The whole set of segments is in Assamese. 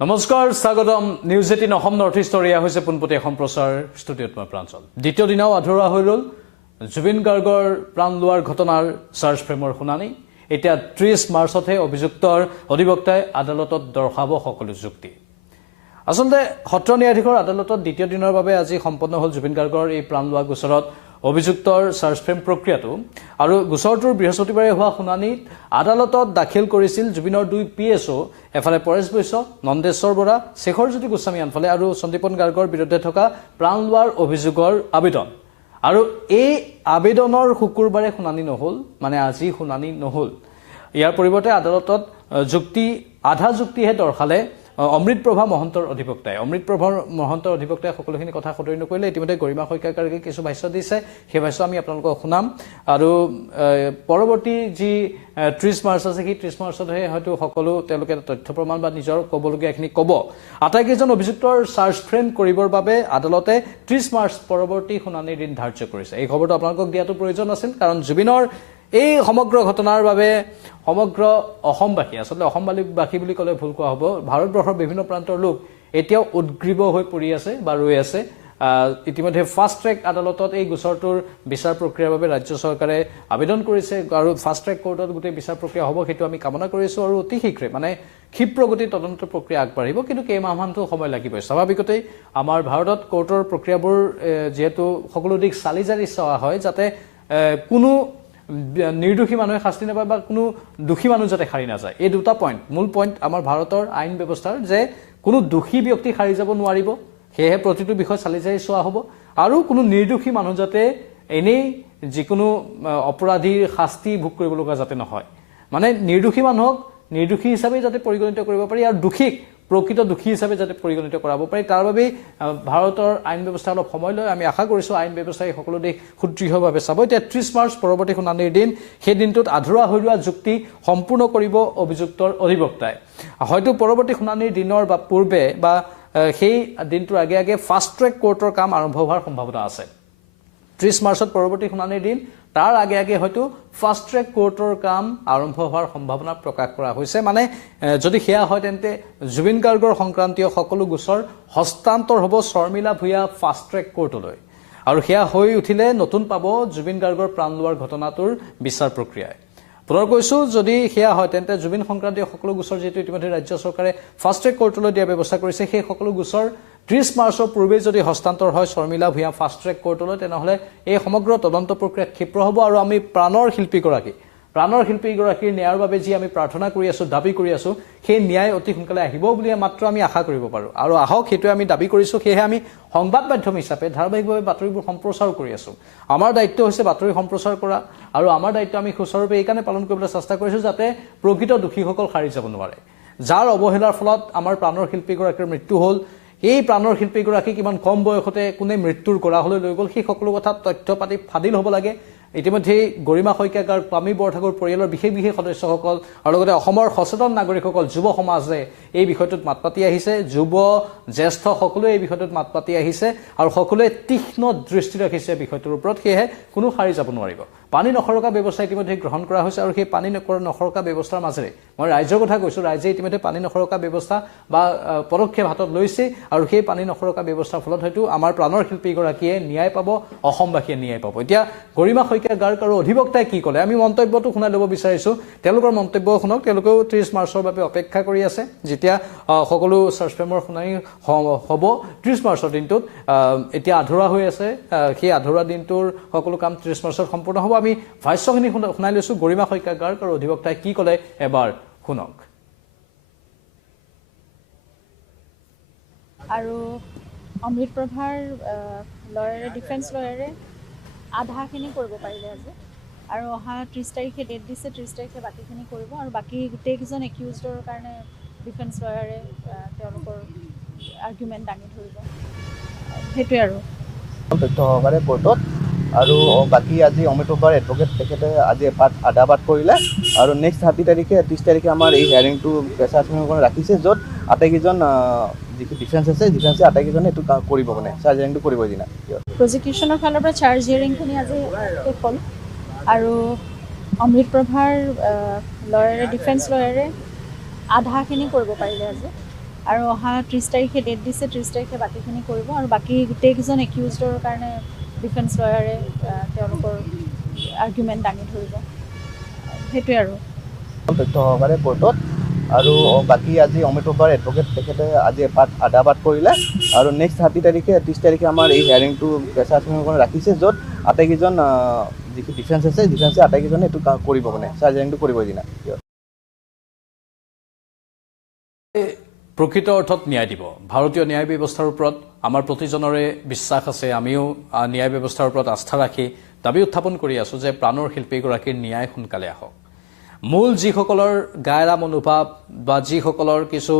নমস্কাৰ স্বাগতম নিউজ 18 অসম নৰ্থ ইষ্টৰ এয়া হৈছে পোনপটীয়া সম্প্ৰচাৰ ষ্টুডিঅ'ত মই প্ৰাঞ্জল দ্বিতীয় দিনাও আধৰুৱা হৈ ৰ'ল জুবিন গাৰ্গৰ প্ৰাণ লোৱাৰ ঘটনাৰ চাৰ্জ ফ্ৰেমৰ শুনানি এতিয়া 30 মাৰ্চতহে অভিযুক্তৰ অধিবক্তাই আদালতত দৰ্শাব সকলো যুক্তি আসলতে সত্ৰ ন্যায়াধীশৰ আদালতত দ্বিতীয় দিনৰ বাবে আজি সম্পন্ন হ'ল জুবিন গাৰ্গৰ এই প্ৰাণ লোৱা গোচৰত অভিযুক্তৰ চাৰ্জ ফ্ৰেম প্ৰক্ৰিয়াটো আৰু গোচৰটোৰ বৃহস্পতিবাৰে হোৱা শুনানিত আদালতত দাখিল কৰিছিল জুবিনৰ দুই পিএছও এফালে পৰেশ বৈশ্য নন্দেশ্বৰ বৰা শেখৰজ্যোতি গোস্বামী আনফালে আৰু সন্দীপন গাৰ্গৰ বিৰুদ্ধে থকা প্ৰাণ লোৱাৰ অভিযোগৰ আবেদন আৰু এই আবেদনৰ শুকুৰবাৰে শুনানি নহল মানে আজি শুনানি নহল ইয়াৰ পৰিৱৰ্তে আদালতত যুক্তি আধা যুক্তিহে দৰ্শালে অমৃতপ্ৰভা মহন্তৰ অধিবক্তাই অমৃতপ্ৰভাৰ মহন্তৰ অধিবক্তাই সকলোখিনি কথা সদৰি নকৰিলে ইতিমধ্যে গৰিমা শইকীয়াকাৰীকে কিছু ভাষ্য দিছে সেই ভাষ্য আমি আপোনালোকক শুনাম আৰু পৰৱৰ্তী যি 30 মাৰ্চ আছে কি 30 মাৰ্চতহে হয়তো সকলো তেওঁলোকে তথ্য প্ৰমাণ বা নিজৰ ক'বলগীয়াখিনি ক'ব আটাইকেইজন অভিযুক্তৰ চাৰ্জ ফ্ৰেম কৰিবৰ বাবে আদালতে 30 মাৰ্চ পৰৱৰ্তী শুনানিৰ দিন ধাৰ্য কৰিছে এই খবৰটো আপোনালোকক দিয়াটো প্ৰয়োজন আছিল কাৰণ জুবিনৰ এই সমগ্ৰ ঘটনাৰ বাবে সমগ্ৰ অসমবাসী আসলে অসমবাসী বুলি ক'লে ভুল কোৱা হ'ব ভাৰতবৰ্ষৰ বিভিন্ন প্ৰান্তৰ লোক এতিয়াও উদ্গ্ৰীব হৈ পৰি আছে বা ৰৈ আছে ইতিমধ্যে ফাষ্ট ট্ৰেক আদালতত এই গোচৰটোৰ বিচাৰ প্ৰক্ৰিয়াৰ বাবে ৰাজ্য চৰকাৰে আবেদন কৰিছে আৰু ফাষ্ট ট্ৰেক কোৰ্টত গোটেই বিচাৰ প্ৰক্ৰিয়া হ'ব সেইটো আমি কামনা কৰিছোঁ আৰু অতি শীঘ্ৰে মানে ক্ষিপ্ৰগতি তদন্ত প্ৰক্ৰিয়া আগবাঢ়িব কিন্তু কেইমাহমানটো সময় লাগিবই স্বাভাৱিকতেই আমাৰ ভাৰতত কোৰ্টৰ প্ৰক্ৰিয়াবোৰ যেহেতু সকলো দিশ চালি জাৰি চোৱা হয় যাতে কোনো নিৰ্দোষী মানুহে শাস্তি নাপায় বা কোনো দোষী মানুহ যাতে সাৰি নাযায় এই দুটা পইণ্ট মূল পইণ্ট আমাৰ ভাৰতৰ আইন ব্যৱস্থাৰ যে কোনো দোষী ব্যক্তি সাৰি যাব নোৱাৰিব সেয়েহে প্ৰতিটো বিষয় চালি জাৰি চোৱা হ'ব আৰু কোনো নিৰ্দোষী মানুহ যাতে এনেই যিকোনো অপৰাধীৰ শাস্তি ভোগ কৰিবলগা যাতে নহয় মানে নিৰ্দোষী মানুহক নিৰ্দোষী হিচাপে যাতে পৰিগণিত কৰিব পাৰি আৰু দোষীক প্ৰকৃত দোষী হিচাপে যাতে পৰিগণিত কৰাব পাৰি তাৰ বাবে ভাৰতৰ আইন ব্যৱস্থা অলপ সময় লৈ আমি আশা কৰিছোঁ আইন ব্যৱস্থাই সকলো দিশ সুদৃঢ়ভাৱে চাব এতিয়া 30 মাৰ্চ পৰৱৰ্তী শুনানিৰ দিন সেই দিনটোত আধৰুৱা হৈ যোৱা যুক্তি সম্পূৰ্ণ কৰিব অভিযুক্তৰ অধিবক্তাই হয়তো পৰৱৰ্তী শুনানিৰ দিনৰ বা পূৰ্বে বা সেই দিনটোৰ আগে আগে ফাষ্ট ট্ৰেক কোৰ্টৰ কাম আৰম্ভ হোৱাৰ সম্ভাৱনা আছে 30 মাৰ্চত পৰৱৰ্তী শুনানিৰ দিন তাৰ আগে আগে হয়তো ফাষ্ট ট্ৰেক কোৰ্টৰ কাম আৰম্ভ হোৱাৰ সম্ভাৱনা প্ৰকাশ কৰা হৈছে মানে যদি সেয়া হয় তেন্তে জুবিন গাৰ্গৰ সংক্ৰান্তীয় সকলো গোচৰ হস্তান্তৰ হ'ব শৰ্মিলা ভূঞা ফাষ্ট ট্ৰেক কোৰ্টলৈ আৰু সেয়া হৈ উঠিলে নতুন পাব জুবিন গাৰ্গৰ প্ৰাণ লোৱাৰ ঘটনাটোৰ বিচাৰ প্ৰক্ৰিয়াই পুনৰ কৈছোঁ যদি সেয়া হয় তেন্তে জুবিন সংক্ৰান্তীয় সকলো গোচৰ যিহেতু ইতিমধ্যে ৰাজ্য চৰকাৰে ফাষ্ট ট্ৰেক কোৰ্টলৈ দিয়াৰ ব্যৱস্থা কৰিছে সেই সকলো গোচৰ 30 মাৰ্চৰ পূৰ্বে যদি হস্তান্তৰ হয় শৰ্মিলা ভূঞা ফাষ্ট ট্ৰেক কোৰ্টলৈ তেনেহ'লে এই সমগ্ৰ তদন্ত প্ৰক্ৰিয়া ক্ষিপ্ৰ হ'ব আৰু আমি প্ৰাণৰ শিল্পীগৰাকীৰ ন্যায়ৰ বাবে যি আমি প্ৰাৰ্থনা কৰি আছোঁ দাবী কৰি আছোঁ সেই ন্যায় অতি সোনকালে আহিব বুলি মাত্ৰ আমি আশা কৰিব পাৰোঁ আৰু আহক সেইটোৱে আমি দাবী কৰিছোঁ সেয়েহে আমি সংবাদ মাধ্যম হিচাপে ধাৰাবাহিকভাৱে বাতৰিবোৰ সম্প্ৰচাৰ কৰি আছোঁ আমাৰ দায়িত্ব হৈছে বাতৰি সম্প্ৰচাৰ কৰা আৰু আমাৰ দায়িত্ব আমি সুচাৰুৰূপে এইকাৰণে পালন কৰিবলৈ চেষ্টা কৰিছোঁ যাতে প্ৰকৃত দোষীসকল সাৰি যাব নোৱাৰে যাৰ অৱহেলাৰ ফলত আমাৰ প্ৰাণৰ শিল্পীগৰাকীৰ মৃত্যু হ'ল এই প্ৰাণৰ শিল্পীগৰাকী কিমান কম বয়সতে কোনে মৃত্যুৰ গৰাহলৈ লৈ গ'ল সেই সকলো কথা তথ্য পাতি ফাদিল হ'ব লাগে ইতিমধ্যে গৰিমা শইকীয়াকাৰ পামী বৰঠাকুৰ পৰিয়ালৰ বিশেষ সদস্যসকল আৰু লগতে অসমৰ সচেতন নাগৰিকসকল যুৱ সমাজে এই বিষয়টোত মাত পাতি আহিছে যুৱ জ্যেষ্ঠ সকলোৱে এই বিষয়টোত মাত পাতি আহিছে আৰু সকলোৱে তীক্ষ্ণ দৃষ্টি ৰাখিছে বিষয়টোৰ ওপৰত সেয়েহে কোনো সাৰি যাব নোৱাৰিব পানী নখৰকা ব্যৱস্থা ইতিমধ্যে গ্ৰহণ কৰা হৈছে আৰু সেই পানী নখৰকা ব্যৱস্থাৰ মাজেৰে মই ৰাজ্যৰ কথা কৈছোঁ ৰাজ্যে ইতিমধ্যে পানী নখৰকা ব্যৱস্থা বা পদক্ষেপ হাতত লৈছে আৰু সেই পানী নখৰকা ব্যৱস্থাৰ ফলত হয়তো আমাৰ প্ৰাণৰ শিল্পীগৰাকীয়ে ন্যায় পাব অসমবাসীয়ে ন্যায় পাব এতিয়া গৰিমা শইকীয়া গাৰ্গ আৰু অধিবক্তাই কি ক'লে আমি মন্তব্যটো শুনাই ল'ব বিচাৰিছোঁ তেওঁলোকৰ মন্তব্য শুনক তেওঁলোকেও 30 মাৰ্চৰ বাবে অপেক্ষা কৰি আছে যেতিয়া সকলো চাৰ্জ ফ্ৰেমৰ শুনানি হ'ব 30 মাৰ্চৰ দিনটোত এতিয়া আধৰুৱা হৈ আছে সেই আধৰুৱা দিনটোৰ সকলো কাম 30 মাৰ্চত সম্পূৰ্ণ হ'ব আমি ভাষ্যখিনি শুনাই লৈছোঁ গৰিমা শইকীয়া গাৰ্গ আৰু অধিবক্তাই কি ক'লে এবাৰ শুনক আৰু অমৃতপ্ৰভাৰ লয়াৰে ডিফেন্স লয়াৰে আধাখিনি কৰিব পাৰিলে আজি আৰু অহা 30 তাৰিখে ডেট দিছে 30 তাৰিখে বাকীখিনি কৰিব আৰু বাকী গোটেইকেইজন একিউজডৰ কাৰণে ডিফেন্স লয়াৰে তেওঁলোকৰ আৰ্গুমেণ্ট দাঙি ধৰিব সেইটোৱে আৰু তথ্য সহকাৰে কোৰ্টত আৰু বাকী আজি অমৃতপ্ৰভাৰ এডভকেট তেখেতে আজি আধা পাঠ কৰিলে আৰু নেক্সট 30 তাৰিখে আমাৰ এই হিয়াৰিংটো প্ৰেছাৰ কাৰণে ৰাখিছে য'ত আটাইকেইজন যিটো ডিফেন্স আছে ডিফেন্সে আটাইকেইজনে এইটো কৰিব মানে চাৰ্জ হিয়াৰিংটো কৰিব দিনা প্ৰজিকিউশ্যনৰ ফালৰ পৰা চাৰ্জ হিয়াৰিংখিনি আজি শেষ হ'ল আৰু অমৃতপ্ৰভাৰ লয়াৰে ডিফেন্স লয়াৰে আধাখিনি কৰিব পাৰিলে আজি আৰু অহা 30 তাৰিখে ডেট দিছে 30 তাৰিখে বাকীখিনি কৰিব আৰু বাকী গোটেইকেইজন একিউজডৰ কাৰণে ডিফেন্স লয়াৰে তেওঁলোকৰ আৰ্গুমেণ্ট দাঙি ধৰিব সেইটোৱে আৰু তথ্য সহকাৰে কোৰ্টত আৰু বাকী আজি অমিত বাৰ এডভকেট তেখেতে আজি আধা পাঠ কৰিলে আৰু নেক্সট 30 তাৰিখে আমাৰ এই হিয়াৰিংটো প্ৰেছাৰ শ্ৰেণীকৰণ ৰাখিছে য'ত আটাইকেইজন যিটো ডিফেন্স আছে ডিফেন্সে আটাইকেইজনে এইটো কৰিব মানে চাৰ্জাৰিংটো কৰিব দিনা প্ৰকৃত অৰ্থত ন্যায় দিব ভাৰতীয় ন্যায় ব্যৱস্থাৰ ওপৰত আমাৰ প্ৰতিজনৰে বিশ্বাস আছে আমিও ন্যায় ব্যৱস্থাৰ ওপৰত আস্থা ৰাখি দাবী উত্থাপন কৰি আছোঁ যে প্ৰাণৰ শিল্পীগৰাকীৰ ন্যায় সোনকালে আহক মূল যিসকলৰ গায়ৰা মনোভাৱ বা যিসকলৰ কিছু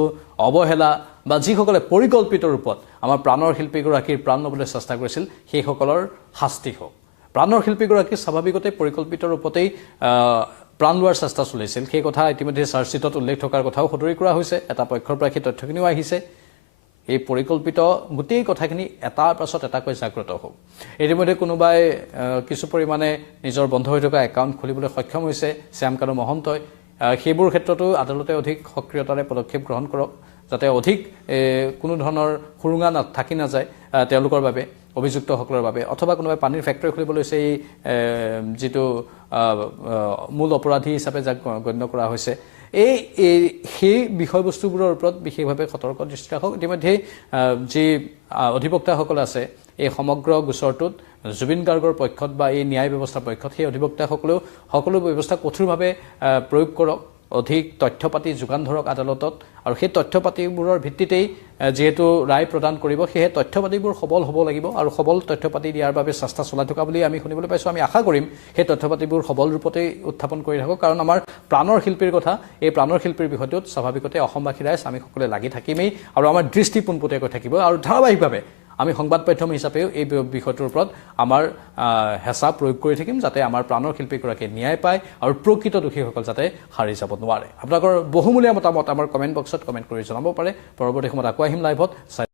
অৱহেলা বা যিসকলে পৰিকল্পিত ৰূপত আমাৰ প্ৰাণৰ শিল্পীগৰাকীৰ প্ৰাণ ল'বলৈ চেষ্টা কৰিছিল সেইসকলৰ শাস্তি হওক প্ৰাণৰ শিল্পীগৰাকী স্বাভাৱিকতে পৰিকল্পিত ৰূপতেই প্ৰাণ লোৱাৰ চেষ্টা চলিছিল সেই কথা ইতিমধ্যে চাৰ্জশ্বিটত উল্লেখ থকাৰ কথাও সদৰি কৰা হৈছে এটা পক্ষৰ পৰা সেই তথ্যখিনিও আহিছে এই পৰিকল্পিত গোটেই কথাখিনি এটাৰ পাছত এটাকৈ জাগ্ৰত হওক ইতিমধ্যে কোনোবাই কিছু পৰিমাণে নিজৰ বন্ধ হৈ থকা একাউণ্ট খুলিবলৈ সক্ষম হৈছে শ্যামকানু মহন্তই সেইবোৰ ক্ষেত্ৰতো আদালতে অধিক সক্ৰিয়তাৰে পদক্ষেপ গ্ৰহণ কৰক যাতে অধিক কোনো ধৰণৰ সুৰুঙা থাকি নাযায় তেওঁলোকৰ বাবে অভিযুক্তসকলৰ বাবে অথবা কোনোবাই পানীৰ ফেক্টৰী খুলিব লৈছে এই যিটো মূল অপৰাধী হিচাপে যাক গণ্য কৰা হৈছে সেই বিষয়বস্তুবোৰৰ ওপৰত বিশেষভাৱে সতৰ্ক দৃষ্টি ৰাখক ইতিমধ্যে যি অধিবক্তাসকল আছে এই সমগ্ৰ গোচৰটোত জুবিন গাৰ্গৰ পক্ষত বা এই ন্যায় ব্যৱস্থাৰ পক্ষত সেই অধিবক্তাসকলেও সকলো ব্যৱস্থা কঠোৰভাৱে প্ৰয়োগ কৰক অধিক তথ্য পাতি যোগান ধৰক আদালতত আৰু সেই তথ্য পাতিবোৰৰ ভিত্তিতেই যেহেতু ৰায় প্ৰদান কৰিব সেয়ে তথ্য পাতিবোৰ সবল হ'ব লাগিব আৰু সবল তথ্য পাতি দিয়াৰ বাবে চেষ্টা চলাই থকা বুলি আমি শুনিবলৈ পাইছোঁ আমি আশা কৰিম সেই তথ্য পাতিবোৰ সবল ৰূপতেই উত্থাপন কৰি থাকক কাৰণ আমাৰ প্ৰাণৰ শিল্পীৰ কথা এই প্ৰাণৰ শিল্পীৰ বিষয়টোত স্বাভাৱিকতে অসমবাসী ৰাইজ আমি সকলোৱে লাগি থাকিমেই আৰু আমাৰ দৃষ্টি পোনপটীয়াকৈ থাকিব আৰু ধাৰাবাহিকভাৱে আমি সংবাদ মাধ্যম হিচাপেও এই বিষয়টোৰ ওপৰত আমাৰ হেঁচা প্ৰয়োগ কৰি থাকিম যাতে আমাৰ প্ৰাণৰ শিল্পীগৰাকীয়ে ন্যায় পায় আৰু প্ৰকৃত দোষীসকল যাতে হাৰি যাব নোৱাৰে আপোনালোকৰ বহুমূলীয়া মতামত আমাৰ কমেণ্ট বক্সত কমেণ্ট কৰি জনাব পাৰে পৰৱৰ্তী সময়ত আকৌ আহিম লাইভত